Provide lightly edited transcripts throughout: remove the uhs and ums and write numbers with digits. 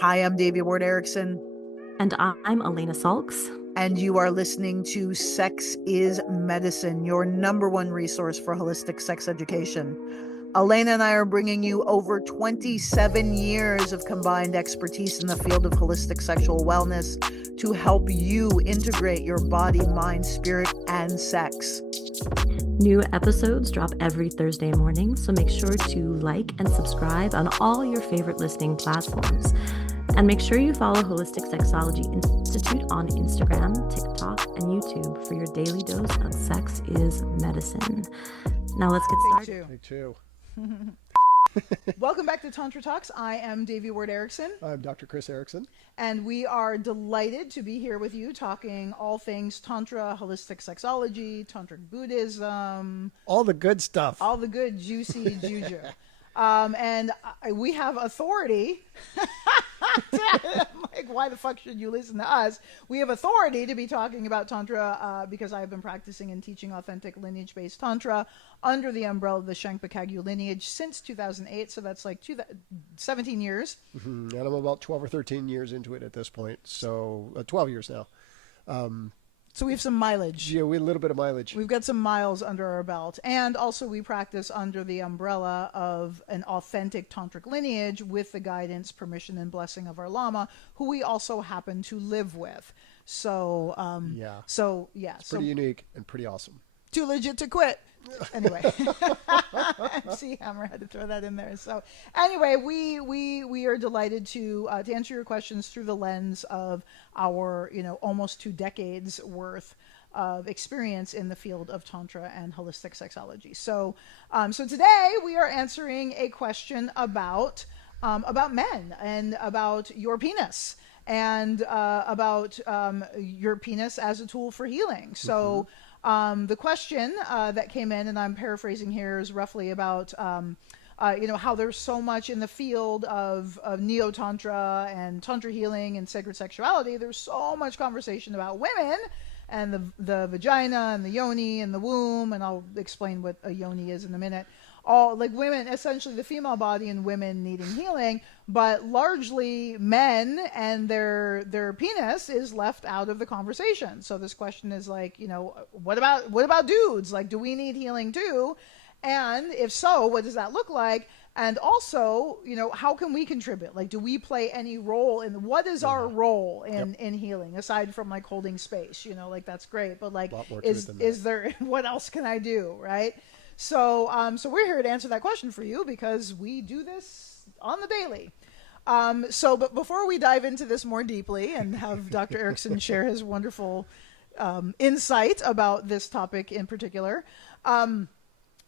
Hi, I'm Davy Ward Erickson. And I'm Elena Salks. And you are listening to Sex is Medicine, your number one resource for holistic sex education. Elena and I are bringing you over 27 years of combined expertise in the field of holistic sexual wellness to help you integrate your body, mind, spirit, and sex. New episodes drop every Thursday morning, so make sure to like and subscribe on all your favorite listening platforms. And make sure you follow Holistic Sexology Institute on Instagram, TikTok, and YouTube for your daily dose of Sex is Medicine. Now let's get started. Take two. Welcome back to Tantra Talks. I am Davy Ward Erickson. I'm Dr. Chris Erickson. And we are delighted to be here with you talking all things Tantra, holistic sexology, Tantric Buddhism. All the good stuff. All the good, juicy juju. We have authority. Like, why the fuck should you listen to us? We have authority to be talking about Tantra because I've been practicing and teaching authentic lineage-based Tantra under the umbrella of the Shangpa Kagyu lineage since 2008. So that's like 17 years. Mm-hmm. And I'm about 12 or 13 years into it at this point. So 12 years now. So we have some mileage. Yeah, we have a little bit of mileage. We've got some miles under our belt. And also we practice under the umbrella of an authentic tantric lineage with the guidance, permission, and blessing of our Lama, who we also happen to live with. So, It's pretty unique and pretty awesome. Too legit to quit. Anyway, see, Hammer had to throw that in there. So anyway, we are delighted to answer your questions through the lens of our, almost 2 decades worth of experience in the field of Tantra and holistic sexology. So today we are answering a question about men and about your penis and about your penis as a tool for healing. So. The question that came in, and I'm paraphrasing here, is roughly about, how there's so much in the field of neo-tantra and tantra healing and sacred sexuality. There's so much conversation about women and the vagina and the yoni and the womb, and I'll explain what a yoni is in a minute. All like women, essentially the female body and women needing healing, but largely men and their penis is left out of the conversation. So this question is like, what about dudes? Like, do we need healing too? And if so, what does that look like? And also, how can we contribute? Like, do we play any role in what is our role in healing aside from like holding space? Like that's great, but like, is there what else can I do? Right? So we're here to answer that question for you because we do this on the daily. But before we dive into this more deeply and have Dr. Erickson share his wonderful insight about this topic in particular, I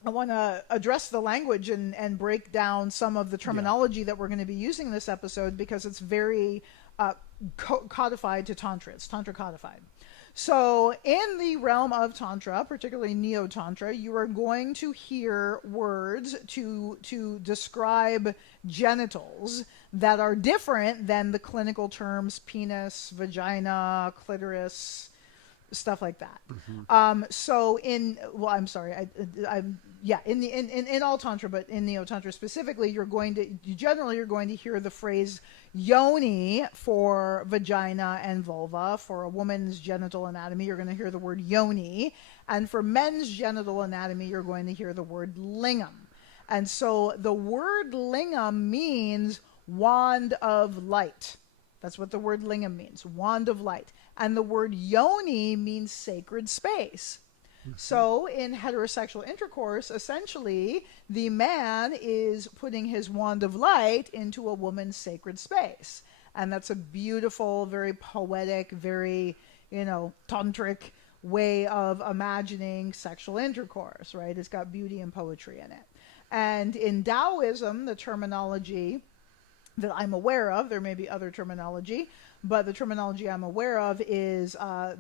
want to address the language and break down some of the terminology that we're going to be using in this episode because it's very codified to Tantra. It's Tantra codified. So in the realm of Tantra, particularly Neo-Tantra, you are going to hear words to describe genitals that are different than the clinical terms penis, vagina, clitoris, stuff like that. Mm-hmm. In all Tantra, but in Neo-Tantra specifically, you're going to hear the phrase yoni for vagina and vulva. For a woman's genital anatomy, you're going to hear the word yoni. And for men's genital anatomy, you're going to hear the word lingam. And so the word lingam means wand of light. That's what the word lingam means, wand of light. And the word yoni means sacred space. Mm-hmm. So in heterosexual intercourse, essentially, the man is putting his wand of light into a woman's sacred space. And that's a beautiful, very poetic, very, tantric way of imagining sexual intercourse, right? It's got beauty and poetry in it. And in Taoism, the terminology that I'm aware of, there may be other terminology, but the terminology I'm aware of is a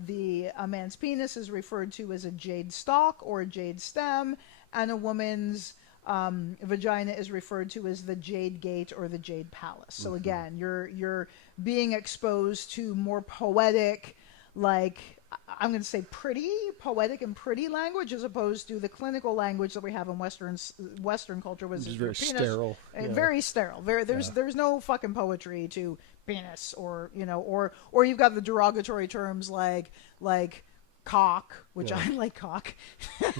man's penis is referred to as a jade stalk or a jade stem, and a woman's vagina is referred to as the jade gate or the jade palace. So again, you're being exposed to more poetic, like I'm going to say pretty, poetic and pretty language, as opposed to the clinical language that we have in Western culture, which is very penis, sterile. very sterile. There's no fucking poetry to penis, or or you've got the derogatory terms like cock, which I like cock. in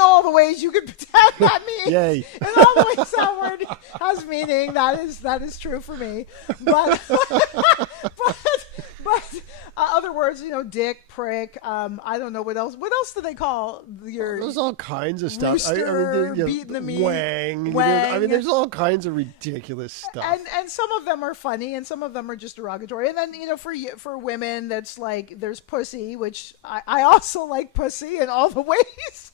all the ways you could pretend that means. Yay. In all the ways that word has meaning, that is true for me. But other words, dick, prick. I don't know what else. What else do they call your? There's all kinds of stuff. Rooster, beating the meat, wang. There's all kinds of ridiculous stuff. And some of them are funny, and some of them are just derogatory. And then for women, that's like there's pussy, which I also like pussy in all the ways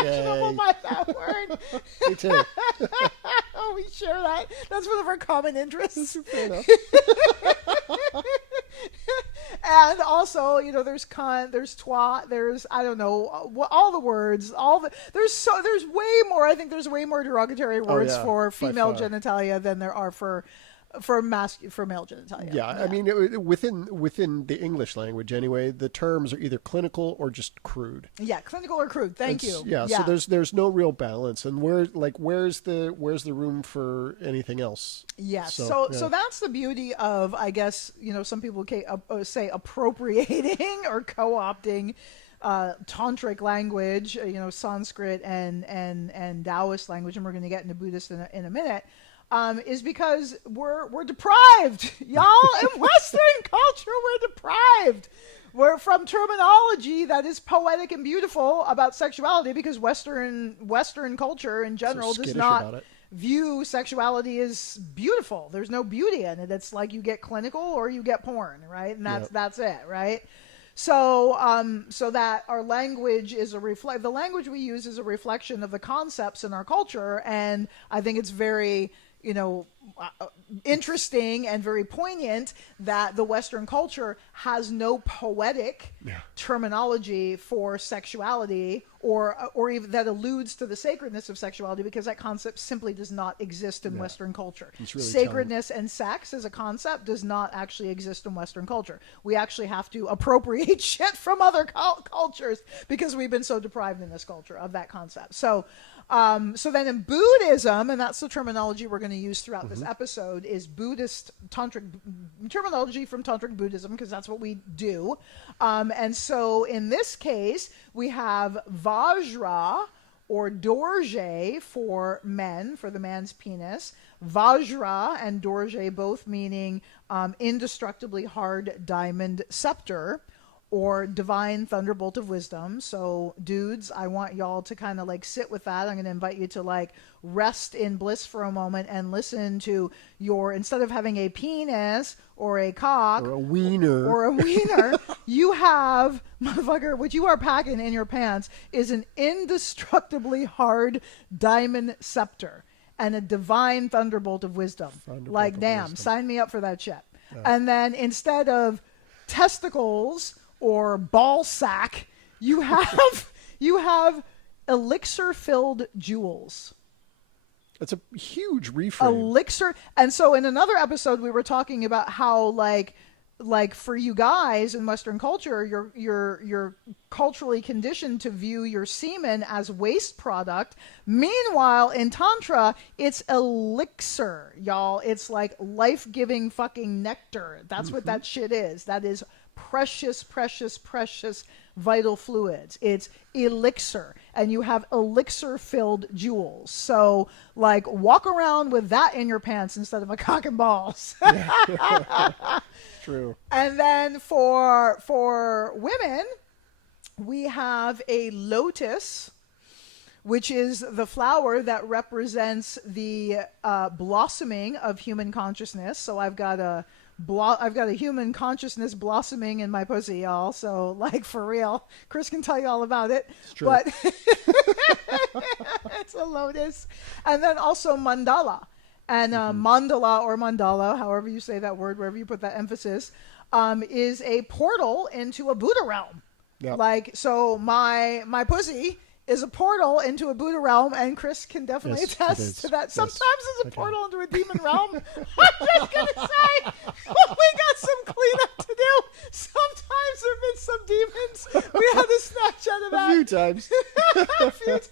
imaginable by that word. Me too. Oh, we share that. That's one of our common interests. Fair enough. And also, there's cunt, there's twat, there's all the words, there's way more. I think there's way more derogatory words for female genitalia than there are for male genitalia. Yeah, I mean, within the English language anyway, the terms are either clinical or just crude. Yeah, clinical or crude. Thank you. Yeah, so there's no real balance, and where's the room for anything else? Yes. So that's the beauty of, I guess, some people say appropriating or co-opting tantric language, Sanskrit and Taoist language, and we're going to get into Buddhist in a minute. Is because we're deprived, y'all. In Western culture, we're deprived. We're from terminology that is poetic and beautiful about sexuality, because Western culture in general does not view sexuality as beautiful. There's no beauty in it. It's like you get clinical or you get porn, right? And that's it, right? So that our language is the language we use is a reflection of the concepts in our culture, and I think it's very interesting and very poignant that the Western culture has no poetic terminology for sexuality, or even that alludes to the sacredness of sexuality, because that concept simply does not exist in Western culture. Really sacredness and sex as a concept does not actually exist in Western culture. We actually have to appropriate shit from other cultures because we've been so deprived in this culture of that concept. So then in Buddhism, and that's the terminology we're going to use throughout this episode, is Buddhist Tantric terminology from Tantric Buddhism, because that's what we do. And so in this case, we have Vajra, or Dorje for men, for the man's penis. Vajra and Dorje both meaning indestructibly hard diamond scepter, or divine thunderbolt of wisdom. So dudes, I want y'all to kind of sit with that. I'm going to invite you to rest in bliss for a moment and listen to instead of having a penis or a cock or a wiener, you have, motherfucker, what you are packing in your pants is an indestructibly hard diamond scepter and a divine thunderbolt of wisdom. Sign me up for that shit. Yeah. And then instead of testicles or ball sack, you have elixir-filled jewels. It's a huge reframe. Elixir. And so in another episode, we were talking about how for you guys in Western culture, you're culturally conditioned to view your semen as waste product. Meanwhile, in Tantra, it's elixir, y'all. It's like life-giving fucking nectar. That's what that shit is. That is precious, precious, precious vital fluids. It's elixir, and you have elixir-filled jewels. So, walk around with that in your pants instead of a cock and balls. True. And then for women, we have a lotus, which is the flower that represents the blossoming of human consciousness. So I've got a human consciousness blossoming in my pussy, y'all. So, for real, Chris can tell you all about it. It's true. But it's a lotus. And then also mandala. And mandala or mandala, however you say that word, wherever you put that emphasis, is a portal into a Buddha realm. Yep. So my pussy is a portal into a Buddha realm, and Chris can definitely attest to that. Sometimes it's a portal into a demon realm. I'm just going to say, we got some cleanup to do. times. A few times,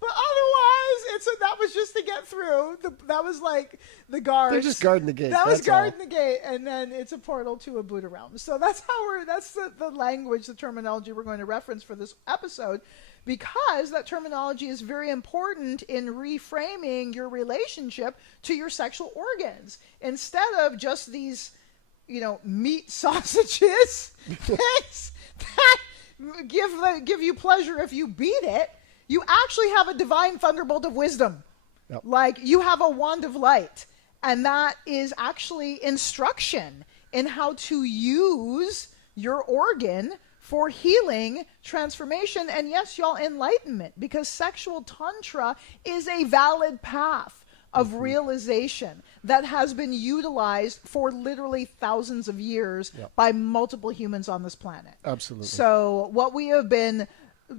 but otherwise, that was just to get through. That was like the guards. They're just guarding the gate. That was that's guarding all. the gate, and then it's a portal to a Buddha realm. So that's the language, the terminology we're going to reference for this episode, because that terminology is very important in reframing your relationship to your sexual organs. Instead of just these, meat sausages things that give you pleasure if you beat it, you actually have a divine thunderbolt of wisdom. Yep. Like you have a wand of light, and that is actually instruction in how to use your organ for healing, transformation, and yes, y'all, enlightenment, because sexual tantra is a valid path of realization that has been utilized for literally thousands of years by multiple humans on this planet. Absolutely. So what we have been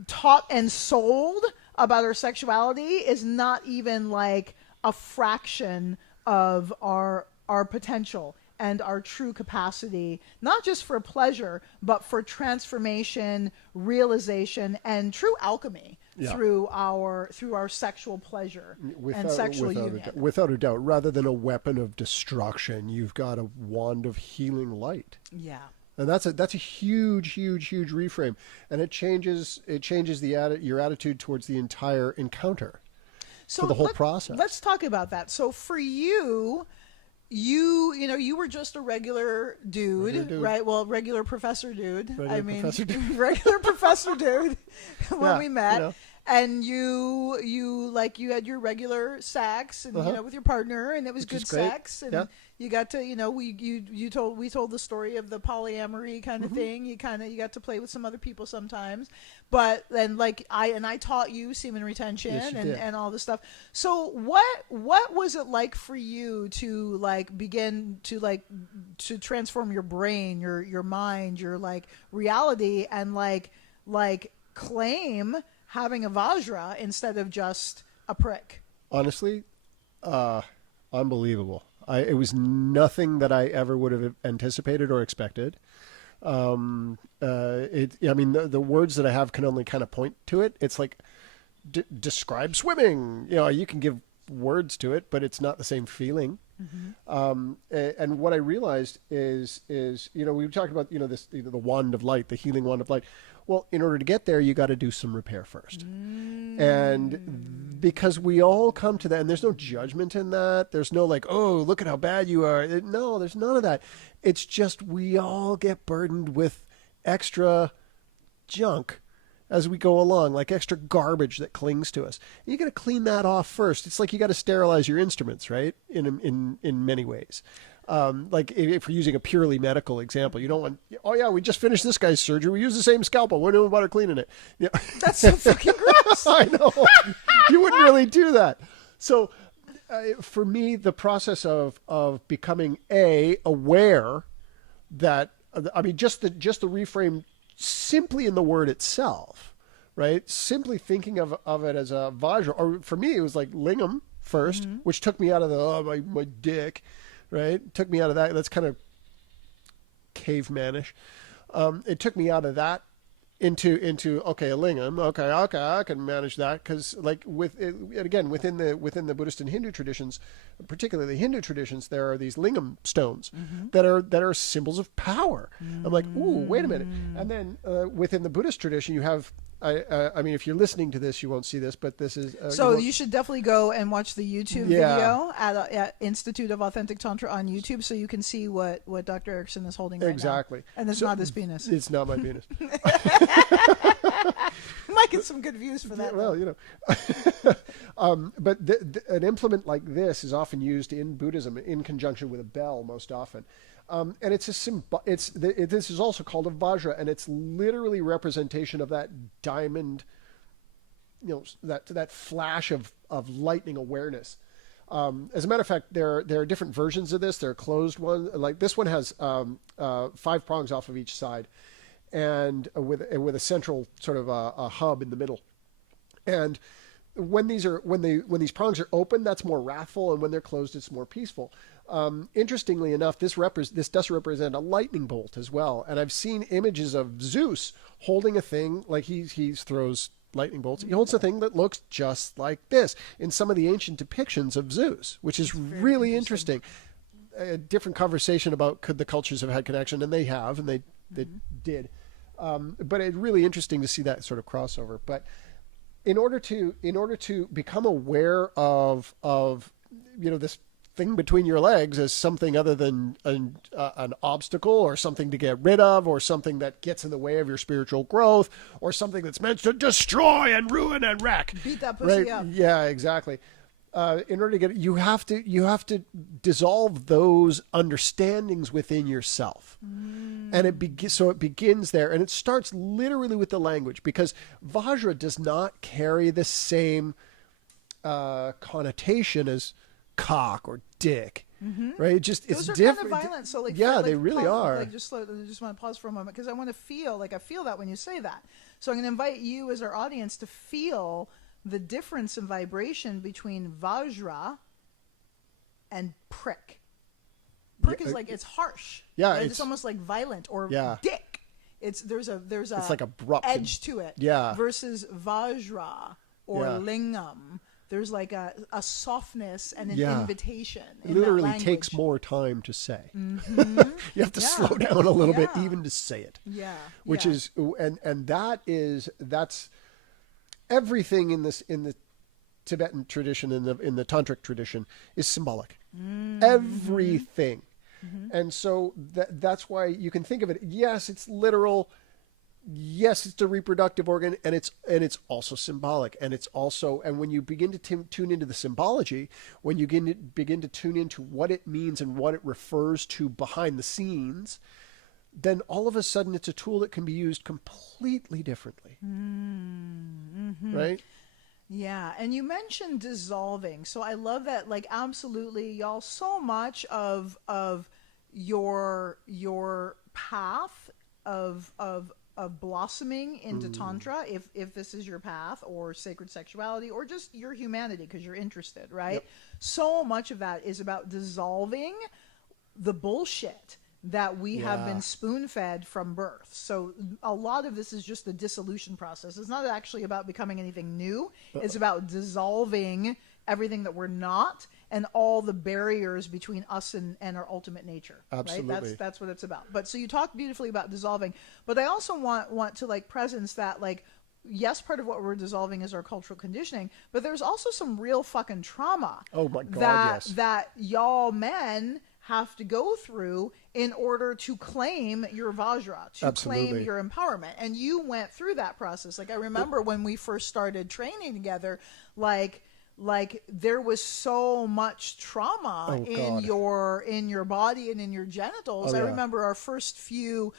taught and sold about our sexuality is not even like a fraction of our potential and our true capacity, not just for pleasure, but for transformation, realization, and true alchemy through our sexual pleasure and sexual union. Without a doubt, rather than a weapon of destruction, you've got a wand of healing light. Yeah. And that's a huge reframe, and it changes your attitude towards the entire encounter, for the whole process. Let's talk about that. So for you, you were just a regular dude, right? Well, regular professor dude. Regular professor dude when we met. And you had your regular sex and with your partner, and it was good sex, and you got to we told the story of the polyamory kind of thing. You got to play with some other people sometimes, but then I taught you semen retention and all this stuff. So what was it like for you to begin to transform your brain, your mind, your reality, and claim having a Vajra instead of just a prick? Honestly, unbelievable. It was nothing that I ever would have anticipated or expected. The words that I have can only kind of point to it. It's like, describe swimming. You can give words to it, but it's not the same feeling. And what I realized is we talked about the wand of light, the healing wand of light. Well, in order to get there, you got to do some repair first. And because we all come to that, and there's no judgment in that. There's no oh, look at how bad you are. No, there's none of that. It's just we all get burdened with extra junk as we go along, like extra garbage that clings to us. And you got to clean that off first. It's like you got to sterilize your instruments, right? In many ways. If we're using a purely medical example, you don't want, we just finished this guy's surgery. We use the same scalpel. We're doing about cleaning it. Yeah. That's so fucking gross. I know. You wouldn't really do that. So for me, the process of becoming aware that, just the reframe simply in the word itself, right? Simply thinking of it as a Vajra, or for me, it was like lingam first, which took me out of my dick. Right? Took me out of that. That's kind of cavemanish. It took me out of that into okay, a lingam. Okay, I can manage that, because within the Buddhist and Hindu traditions, particularly the Hindu traditions, there are these lingam stones that are symbols of power. I'm like, ooh, wait a minute. And then within the Buddhist tradition, you have. If you're listening to this, you won't see this, but this is... you should definitely go and watch the YouTube video at Institute of Authentic Tantra on YouTube, so you can see what Dr. Erickson is holding right exactly. now. And it's not his penis. It's not my penis. Might get some good views for that. Well, but an implement like this is often used in Buddhism in conjunction with a bell most often. And it's a symbol. This is also called a Vajra, and it's literally representation of that diamond, that flash of lightning awareness. As a matter of fact, there are different versions of this. There are closed ones. Like this one has 5 prongs off of each side, and with a central sort of a hub in the middle. And when these prongs are open, that's more wrathful, and when they're closed, it's more peaceful. Interestingly enough, this does represent a lightning bolt as well. And I've seen images of Zeus holding a thing like he throws lightning bolts. He holds a thing that looks just like this in some of the ancient depictions of Zeus, which is really interesting. A different conversation about could the cultures have had connection, and they have, and they did. But it's really interesting to see that sort of crossover. But in order to become aware of this thing between your legs as something other than an obstacle or something to get rid of or something that gets in the way of your spiritual growth or something that's meant to destroy and ruin and wreck. Beat that pussy up. Yeah, exactly. In order to get it, you have to dissolve those understandings within yourself, and it begins there, and it starts literally with the language, because Vajra does not carry the same connotation as cock or dick, right? It's Those are different. kind of violent. So they really are. I just want to pause for a moment because I want to feel I feel that when you say that. So I'm going to invite you as our audience to feel the difference in vibration between Vajra and prick. Prick is like, it's harsh. Yeah, right? It's almost like violent or dick. There's a it's like abrupt edge to it. Yeah. Versus Vajra or Lingam. There's like a softness and an invitation. It literally takes more time to say. You have to slow down a little bit even to say it. Yeah. Which is and that's everything in the Tibetan tradition, in the Tantric tradition, is symbolic. Everything. And so that's why you can think of it. Yes, it's literal. Yes, it's a reproductive organ, and it's also symbolic, and it's also, and when you begin to tune into the symbology, when you begin to tune into what it means and what it refers to behind the scenes, then all of a sudden it's a tool that can be used completely differently. Right? Yeah, and you mentioned dissolving. So I love that, like, absolutely, y'all, so much of your path of blossoming into Tantra, if this is your path, or sacred sexuality, or just your humanity because you're interested, right? Yep. So much of that is about dissolving the bullshit that we have been spoon-fed from birth. So a lot of this is just the dissolution process. It's not actually about becoming anything new. It's about dissolving everything that we're not and all the barriers between us and our ultimate nature. Absolutely. Right? That's what it's about. But so you talk beautifully about dissolving, but I also want to like presence that, like, yes, part of what we're dissolving is our cultural conditioning, but there's also some real fucking trauma. Oh my God, yes. That y'all men have to go through in order to claim your Vajra, to claim your empowerment. And you went through that process. Like, I remember when we first started training together, like there was so much trauma in your body and in your genitals. I remember our first few,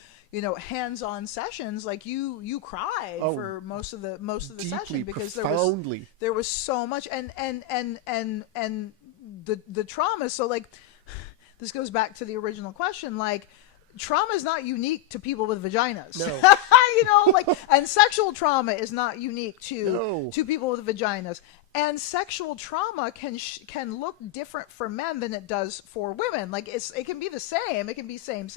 hands-on sessions, like you cried for most of the session because there was so much and the trauma. So, like, this goes back to the original question, like, trauma is not unique to people with vaginas. No. And sexual trauma is not unique to people with vaginas. And sexual trauma can look different for men than it does for women. Like, it can be the same. It can be same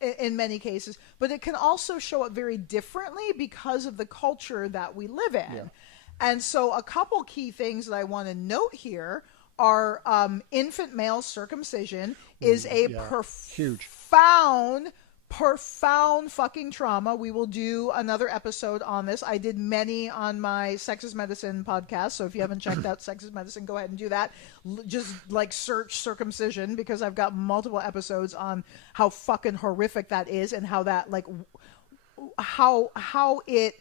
in many cases, but it can also show up very differently because of the culture that we live in. Yeah. And so a couple key things that I want to note here are infant male circumcision is a profound fucking trauma. We will do another episode on this. I did many on my Sexist Medicine podcast, so if you haven't checked out Sexist Medicine, go ahead and do that. Just like search circumcision, because I've got multiple episodes on how fucking horrific that is and how that, like, how it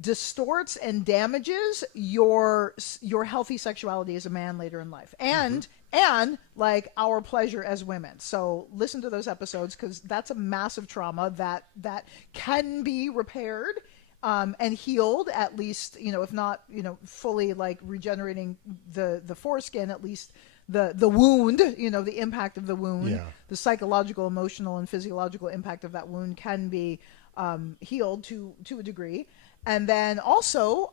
distorts and damages your healthy sexuality as a man later in life, and like our pleasure as women. So listen to those episodes, because that's a massive trauma that can be repaired and healed, at least, if not fully like regenerating the foreskin, at least the wound, the impact of the wound, the psychological, emotional, and physiological impact of that wound can be healed to a degree. And then also,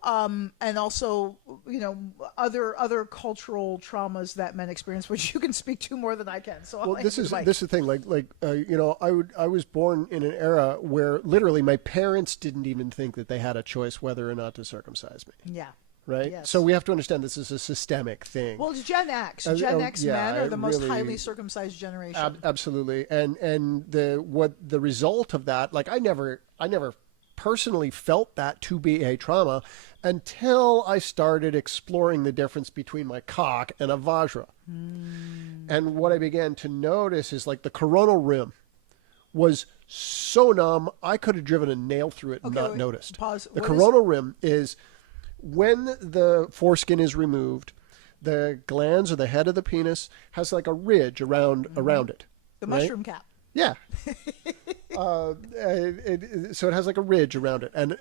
you know, other cultural traumas that men experience, which you can speak to more than I can. So well, this is the thing. You know, I was born in an era where literally my parents didn't even think that they had a choice whether or not to circumcise me. Yeah. Right. Yes. So we have to understand this is a systemic thing. Well, it's Gen X. Gen X men are the most highly circumcised generation. Absolutely. And the result of that, like I never personally felt that to be a trauma until I started exploring the difference between my cock and a Vajra. And what I began to notice is like the coronal rim was so numb, I could have driven a nail through it and not noticed. Pause. The coronal rim is when the foreskin is removed, the glans or the head of the penis has like a ridge around it. The mushroom cap. Yeah. So it has like a ridge around it. And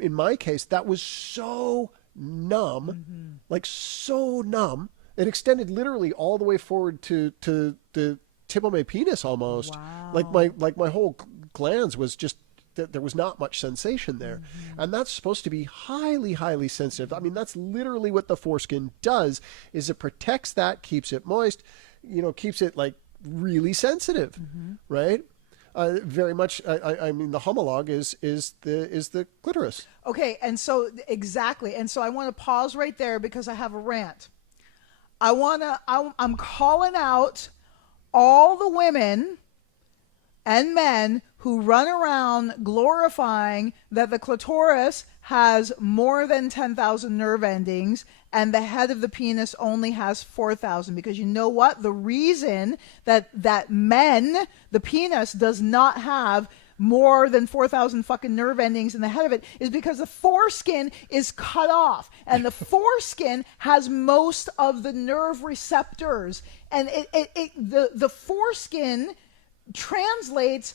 in my case, that was so numb, like so numb. It extended literally all the way forward to the tip of my penis almost. Wow. Like my whole glans was just, there was not much sensation there. And that's supposed to be highly, highly sensitive. I mean, that's literally what the foreskin does, is it protects that, keeps it moist, you know, keeps it like really sensitive, right? Very much. I mean, the homologue is the clitoris. Okay, and so exactly, and so I want to pause right there because I have a rant. I'm calling out all the women and men who run around glorifying that the clitoris has more than 10,000 nerve endings and the head of the penis only has 4,000. Because you know what? The reason that men, the penis, does not have more than 4,000 fucking nerve endings in the head of it is because the foreskin is cut off. And the foreskin has most of the nerve receptors. And the foreskin is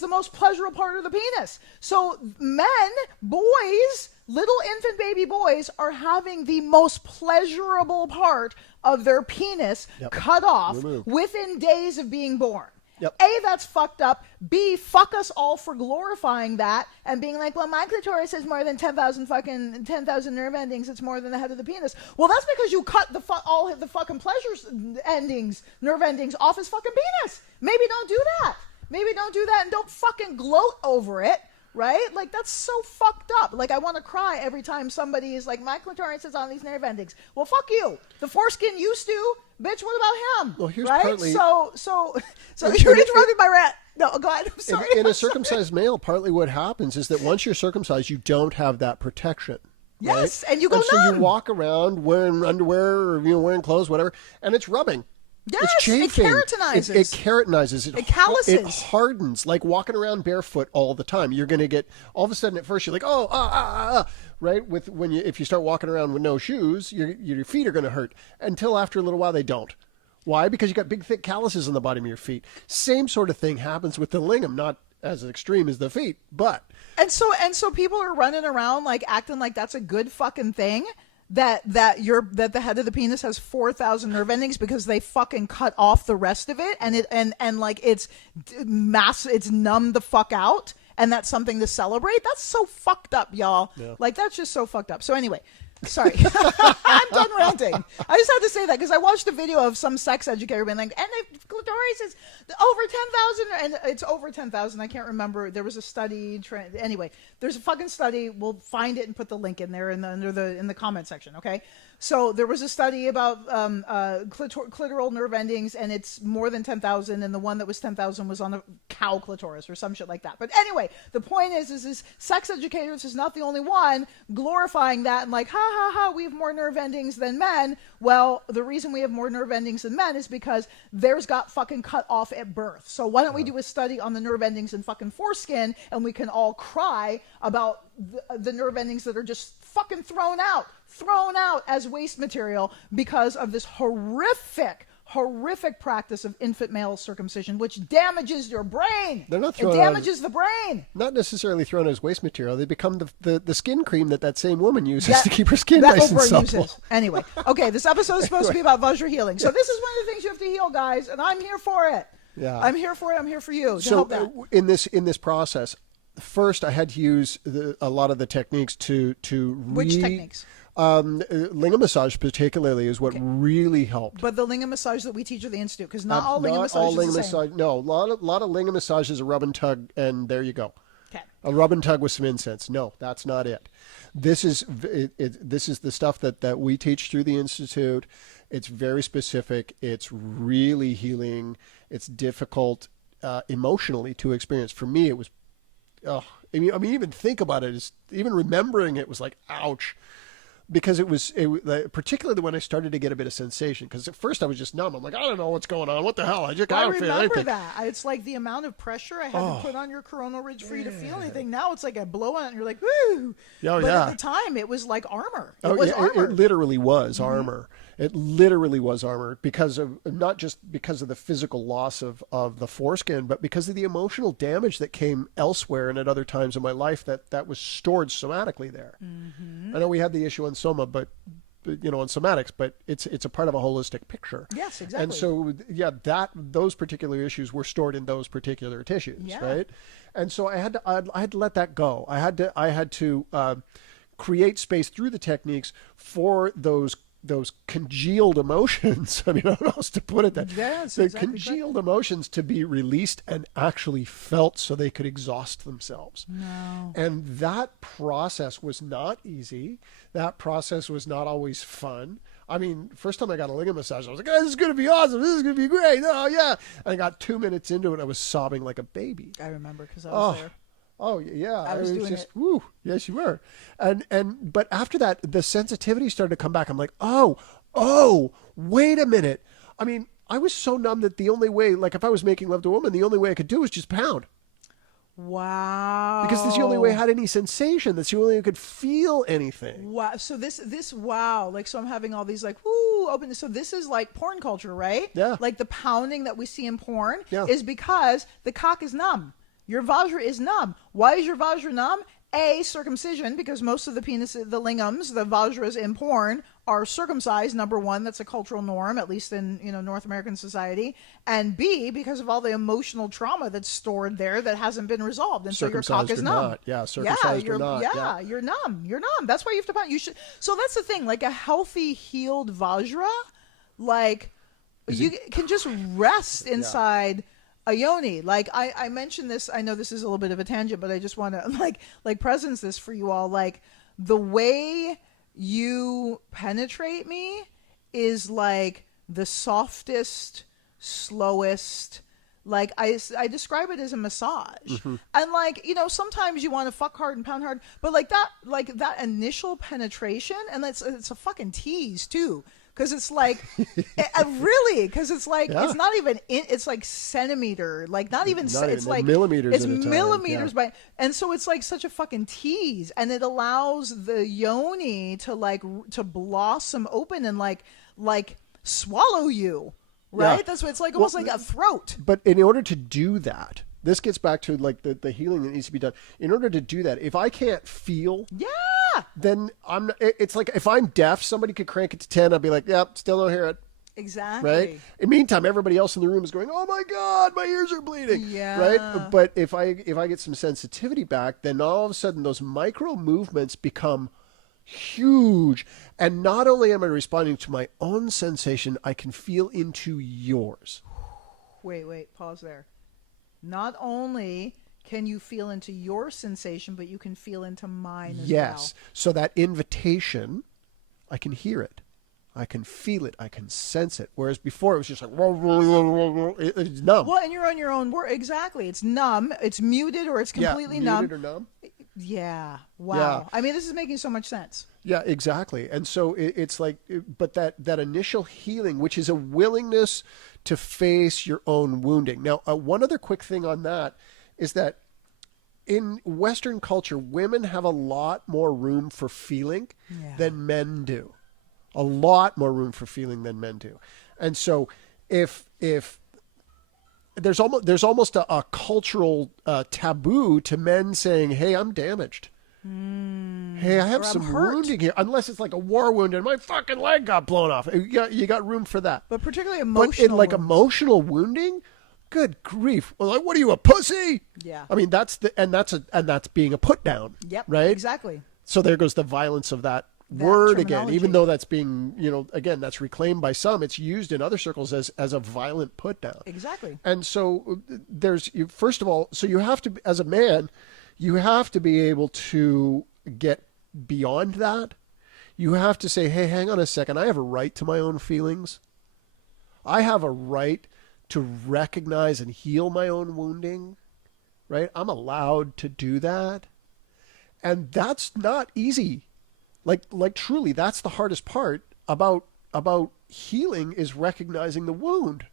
the most pleasurable part of the penis. So men, boys, little infant baby boys are having the most pleasurable part of their penis cut off within days of being born. Yep. A, that's fucked up. B, fuck us all for glorifying that and being like, well, my clitoris has more than 10,000 nerve endings. It's more than the head of the penis. Well, that's because you cut all the fucking nerve endings off his fucking penis. Maybe don't do that. Maybe don't do that and don't fucking gloat over it. Right? Like, that's so fucked up. Like, I want to cry every time somebody is like, my clitoris is on these nerve endings. Well, fuck you. The foreskin used to. Bitch, what about him? Well, here's right? partly... So you're interrupting my rant. No, go ahead. I'm sorry. In a circumcised male, partly what happens is that once you're circumcised, you don't have that protection. Yes, right? and you go numb. So you walk around wearing underwear or wearing clothes, whatever, and it's rubbing. Yes, it's chafing. it keratinizes. It keratinizes. It calluses. It hardens. Like walking around barefoot all the time. You're going to get, all of a sudden at first you're like, right? If you start walking around with no shoes, your feet are going to hurt. Until after a little while they don't. Why? Because you got big thick calluses on the bottom of your feet. Same sort of thing happens with the lingam, not as extreme as the feet, but. And so people are running around like acting like that's a good fucking thing. That the head of the penis has 4,000 nerve endings because they fucking cut off the rest of it and like it's numbed the fuck out and that's something to celebrate. That's so fucked up, y'all. Yeah. Like that's just so fucked up. So anyway, sorry, I'm done ranting. I just had to say that because I watched a video of some sex educator being like, and the clitoris is over 10,000, and it's over 10,000. I can't remember. There was a study. Anyway, there's a fucking study. We'll find it and put the link in there in the comment section. Okay. So there was a study about clitoral nerve endings, and it's more than 10,000, and the one that was 10,000 was on a cow clitoris or some shit like that. But anyway, the point is sex educators is not the only one glorifying that and like, ha ha ha, we have more nerve endings than men. Well, the reason we have more nerve endings than men is because theirs got fucking cut off at birth. So why don't we do a study on the nerve endings in fucking foreskin, and we can all cry about the nerve endings that are just fucking thrown out as waste material because of this horrific practice of infant male circumcision, which damages your brain. They're not thrown It damages the brain. Not necessarily thrown as waste material. They become the skin cream that same woman uses to keep her skin nice and supple. Anyway, okay, this episode is supposed to be about Vajra healing. So this is one of the things you have to heal, guys, and I'm here for it. Yeah. I'm here for it. I'm here for you to help that. In this process, first I had to use a lot of the techniques to Which techniques? Lingam massage particularly is what really helped. But the lingam massage that we teach at the Institute, because not all lingam massage is the same. No, a lot of lingam massage is a rub and tug, and there you go. Okay. A rub and tug with some incense. No, that's not it. This is this is the stuff that we teach through the Institute. It's very specific. It's really healing. It's difficult emotionally to experience. For me, it was. I mean, even think about it. Even remembering it was like, ouch. Because it was particularly when I started to get a bit of sensation. Because at first I was just numb. I'm like, I don't know what's going on. What the hell? I don't feel anything. I remember that. It's like the amount of pressure I had to put on your coronal ridge for you to feel anything. Now it's like a blow on it and you're like, woo. Oh, but yeah. at the time, it was like armor. It literally was armor. It literally was armor because of not just because of the physical loss of the foreskin, but because of the emotional damage that came elsewhere and at other times in my life that was stored somatically there. Mm-hmm. I know we had the issue on soma, but on somatics, but it's a part of a holistic picture. Yes, exactly. And so those particular issues were stored in those particular tissues, right? And so I had to let that go. I had to create space through the techniques for those congealed emotions. I mean, I don't know how else to put it. The congealed emotions to be released and actually felt so they could exhaust themselves. No. And that process was not easy. That process was not always fun. I mean, first time I got a lingam massage, I was like, oh, this is going to be awesome. This is going to be great. Oh, yeah. And I got 2 minutes into it, I was sobbing like a baby. I remember because I was there. Oh yeah, I was doing it. Woo, yes, you were, but after that, the sensitivity started to come back. I'm like, oh, wait a minute. I mean, I was so numb that the only way, like if I was making love to a woman, the only way I could do was just pound. Wow. Because that's the only way I had any sensation. That's the only way I could feel anything. Wow. So this wow. Like, so I'm having all these like, woo, open. So this is like porn culture, right? Yeah. Like the pounding that we see in porn is because the cock is numb. Your Vajra is numb. Why is your Vajra numb? A, circumcision, because most of the the lingams, the Vajras in porn are circumcised, number one. That's a cultural norm, at least in North American society. And B, because of all the emotional trauma that's stored there that hasn't been resolved. And so your cock is numb. Not. Yeah, circumcised or not. Yeah, you're numb. You're numb. That's why you have to pound. So that's the thing. Like a healthy, healed Vajra, like you can just rest inside a yoni. Like I mentioned this, I know this is a little bit of a tangent, but I just want to like presence this for you all. Like the way you penetrate me is like the softest, slowest, like I describe it as a massage. Mm-hmm. And sometimes you want to fuck hard and pound hard, but like that initial penetration, and it's a fucking tease too. Because it's like, really, because it's like, it's not even, it's like centimeter, like not even it's like millimeters. It's millimeters by, and so it's like such a fucking tease, and it allows the yoni to blossom open and like swallow you, right? Yeah. That's what it's like, almost like a throat. But in order to do that, this gets back to like the healing that needs to be done. In order to do that, if I can't feel, then it's like if I'm deaf, somebody could crank it to 10. I'll be like, yep, still don't hear it. Exactly. Right. In the meantime, everybody else in the room is going, oh my God, my ears are bleeding. Yeah. Right. But if I get some sensitivity back, then all of a sudden those micro movements become huge. And not only am I responding to my own sensation, I can feel into yours. Wait, pause there. Not only can you feel into your sensation, but you can feel into mine as well. Yes. So that invitation, I can hear it. I can feel it. I can sense it. Whereas before it was just like, it's numb. Well, and you're on your own word. Exactly. It's numb. It's muted or it's completely numb. Muted or numb. Yeah. Wow. Yeah. I mean, this is making so much sense. Yeah, exactly. And so it's like, but that initial healing, which is a willingness to face your own wounding. Now, one other quick thing on that is that in Western culture, women have a lot more room for feeling than men do. A lot more room for feeling than men do. And so if there's almost a cultural taboo to men saying, hey, I'm damaged. Hey, I have some wounding here. Unless it's like a war wound and my fucking leg got blown off. You got room for that. But particularly emotional But in like wounds. emotional wounding, Good grief! Well, like, what are you, a pussy? Yeah. I mean, that's being a put down. Yep. Right. Exactly. So there goes the violence of that word again. terminology. Even though that's being, again, that's reclaimed by some, it's used in other circles as a violent put down. Exactly. And so first of all, so you have to, as a man, you have to be able to get beyond that. You have to say, hey, hang on a second. I have a right to my own feelings. I have a right to recognize and heal my own wounding, right? I'm allowed to do that. And that's not easy. Like truly, that's the hardest part about healing, is recognizing the wound.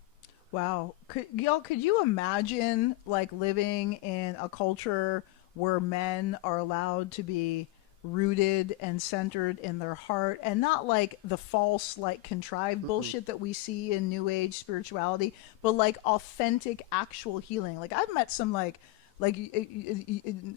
Wow. Could you imagine like living in a culture where men are allowed to be rooted and centered in their heart, and not like the false, like contrived bullshit that we see in New Age spirituality, but like authentic, actual healing? Like I've met some like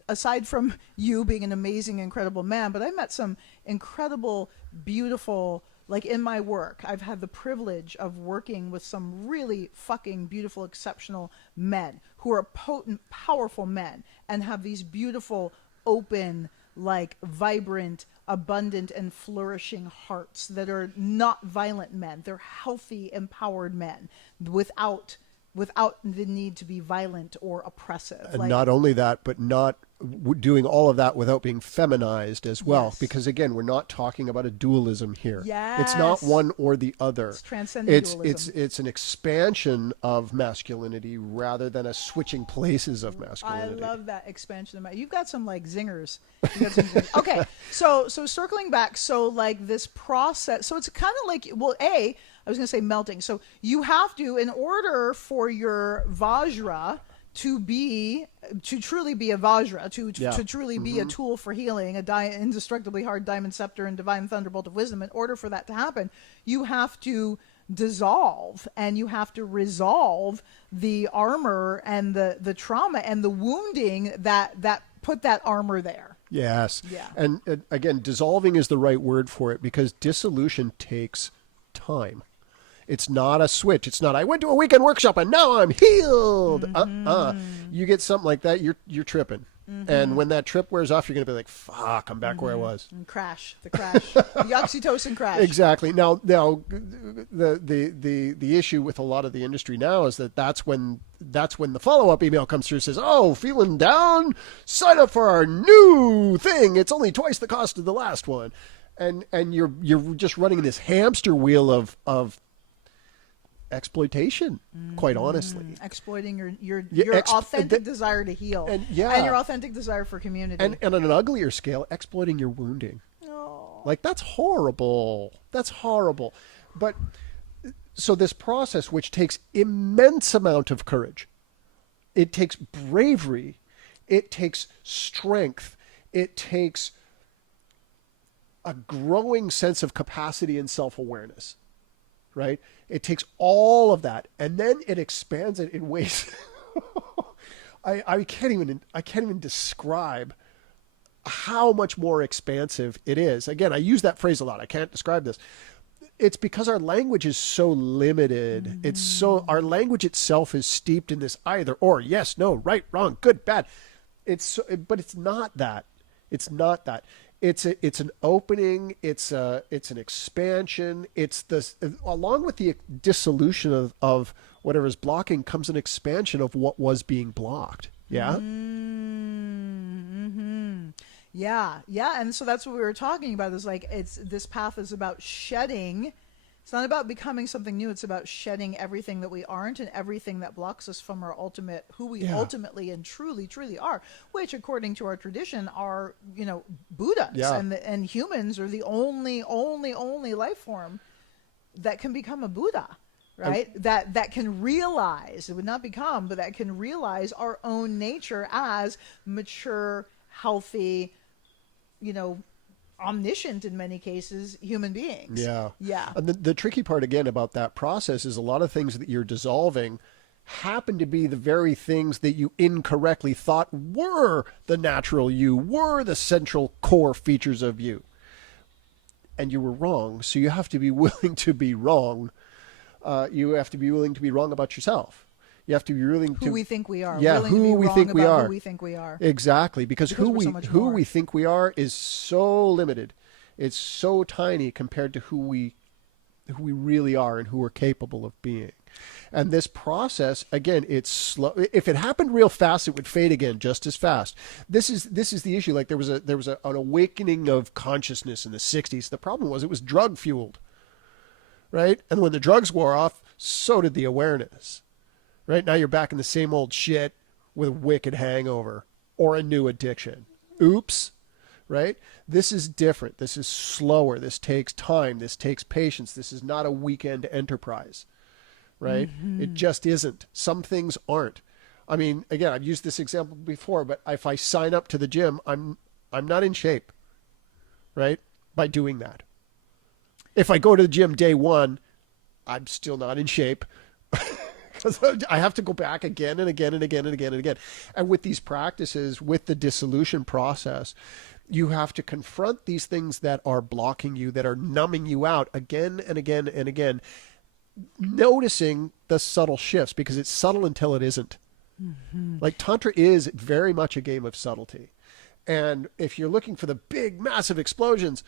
aside from you being an amazing, incredible man, but I met some incredible, beautiful, like in my work, I've had the privilege of working with some really fucking beautiful, exceptional men who are potent, powerful men and have these beautiful, open, like vibrant, abundant, and flourishing hearts that are not violent men. They're healthy, empowered men without the need to be violent or oppressive. And not only that, but not doing all of that without being feminized as well. Yes. Because again, we're not talking about a dualism here. Yes. It's not one or the other. It's transcendent dualism. It's an expansion of masculinity rather than a switching places of masculinity. I love that expansion. You've got some like zingers. Okay, so circling back, so like this process, so it's kind of like, well, I was going to say melting. So you have to, in order for your Vajra to truly be a Vajra, to truly be a tool for healing, indestructibly hard diamond scepter and divine thunderbolt of wisdom, in order for that to happen, you have to dissolve and you have to resolve the armor and the trauma and the wounding that put that armor there. Yes. Yeah. And again, dissolving is the right word for it, because dissolution takes time. It's not a switch. It's not, I went to a weekend workshop and now I'm healed. You get something like that, you're tripping. And when that trip wears off, you're going to be like, fuck, I'm back where I was. And the crash, the oxytocin crash. Exactly. Now the issue with a lot of the industry now is that's when the follow-up email comes through and says, oh, feeling down? Sign up for our new thing. It's only twice the cost of the last one. And you're just running this hamster wheel of exploitation, quite honestly. Exploiting your authentic desire to heal, and your authentic desire for community. And on an uglier scale, exploiting your wounding. Oh. Like, that's horrible. That's horrible. But so this process, which takes immense amount of courage, it takes bravery, it takes strength, it takes a growing sense of capacity and self-awareness, right? It takes all of that, and then it expands it in ways I can't even describe how much more expansive it is. Again, I use that phrase a lot. I can't describe this. It's because our language is so limited. Our language itself is steeped in this either or, yes, no, right, wrong, good, bad. But it's not that. It's not that. It's an opening. It's an expansion. It's this, along with the dissolution of whatever is blocking, comes an expansion of what was being blocked. Yeah. Mm-hmm. Yeah. And so that's what we were talking about. Is like, this path is about shedding. It's not about becoming something new. It's about shedding everything that we aren't and everything that blocks us from our ultimate, who we ultimately and truly, truly are, which according to our tradition are, Buddhas and humans are the only life form that can become a Buddha, right? That can realize, it would not become, but that can realize our own nature as mature, healthy, omniscient in many cases human beings. Yeah. And the tricky part again about that process is a lot of things that you're dissolving happen to be the very things that you incorrectly thought were the natural you, were the central core features of you. And you were wrong. So you have to be willing to be wrong. You have to be willing to be wrong about yourself. You have to be willing to who we think we are. Yeah, willing to be who we wrong think we about are. Who we think we are. Exactly, because Because we're so much who more. we think we are is so limited. It's so tiny compared to who we really are and who we're capable of being. And this process, again, it's slow. If it happened real fast, it would fade again just as fast. This is the issue. Like there was an awakening of consciousness in the 60s. The problem was it was drug fueled, right? And when the drugs wore off, so did the awareness. Right now, you're back in the same old shit with a wicked hangover or a new addiction. Oops. Right? This is different. This is slower. This takes time. This takes patience. This is not a weekend enterprise. Right? Mm-hmm. It just isn't. Some things aren't. I mean, again, I've used this example before, but if I sign up to the gym, I'm not in shape. Right? By doing that. If I go to the gym day one, I'm still not in shape. Because I have to go back again and again and again and again and again. And with these practices, with the dissolution process, you have to confront these things that are blocking you, that are numbing you out again and again and again, noticing the subtle shifts, because it's subtle until it isn't. Mm-hmm. Like Tantra is very much a game of subtlety. And if you're looking for the big, massive explosions,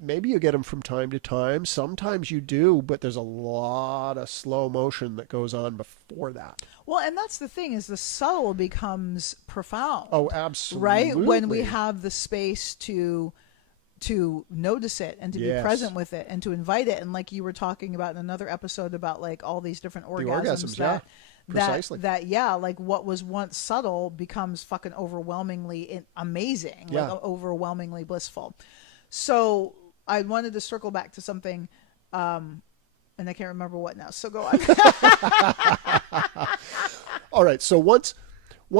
maybe you get them from time to time. Sometimes you do, but there's a lot of slow motion that goes on before that. Well, and that's the thing, is the subtle becomes profound. Oh, absolutely. Right? When we have the space to notice it and to be present with it and to invite it. And like you were talking about in another episode about like all these different orgasms that, precisely. Like what was once subtle becomes fucking overwhelmingly amazing, like overwhelmingly blissful. So I wanted to circle back to something, and I can't remember what now. So go on. All right. So once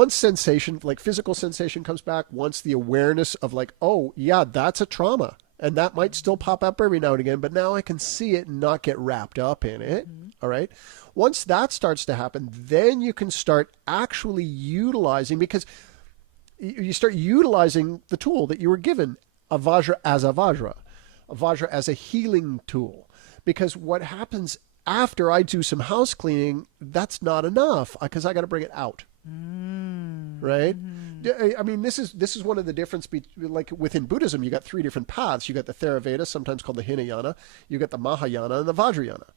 sensation, like physical sensation, comes back, once the awareness of like, oh yeah, that's a trauma, and that might still pop up every now and again, but now I can see it and not get wrapped up in it. Mm-hmm. All right. Once that starts to happen, then you can start actually utilizing, because you start utilizing the tool that you were given, a Vajra as a Vajra as a healing tool. Because what happens after I do some house cleaning, that's not enough, because I got to bring it out. Right? Mm-hmm. I mean, this is one of the difference like within Buddhism, you got three different paths. You got the Theravada, sometimes called the Hinayana. You got the Mahayana and the Vajrayana.